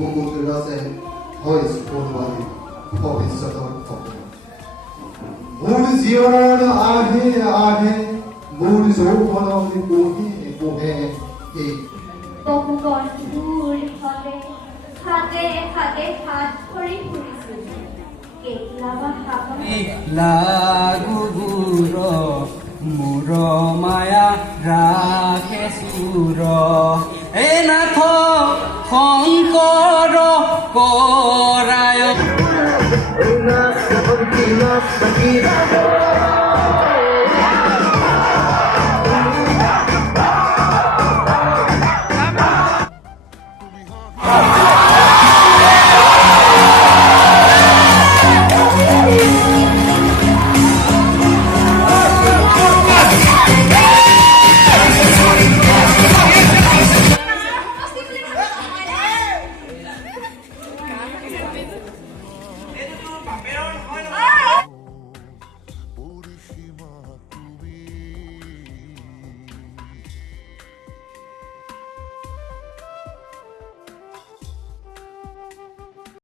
Bukuturase hois Purvadi Hovisador Topo. Mood is your ahe, mood is open of the Bohe, বকুগণ দূৰ হলে হাতে হাতে হাত ধৰি ফুৰিছিল কেতিয়াবা হাবনে লাগুগুৰ মোৰ মায়া ৰাখে চুৰ এ নাথ শংকৰ কৰায়